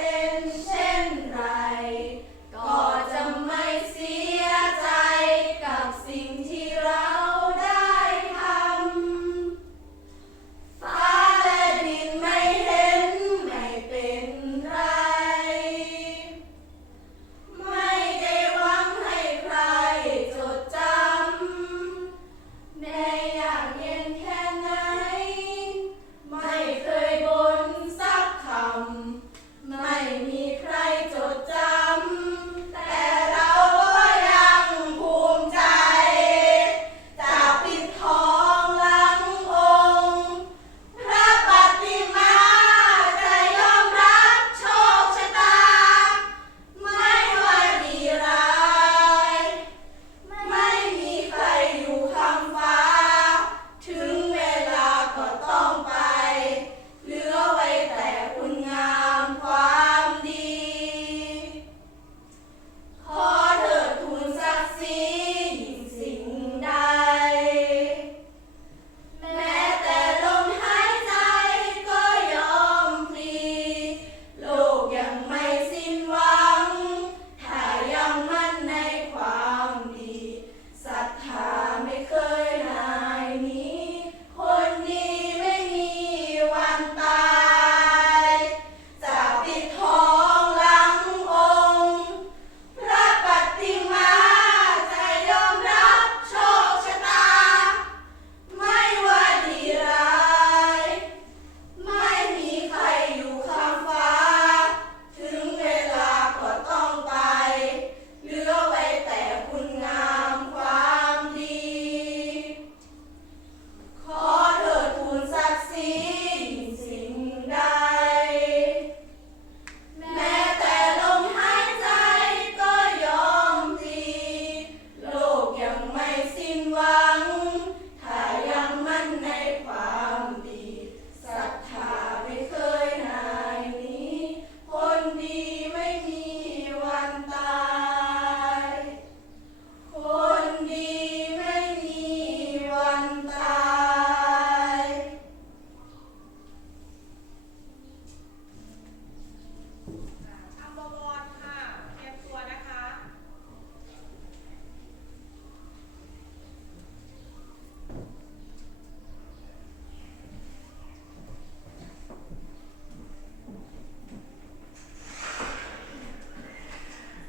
open.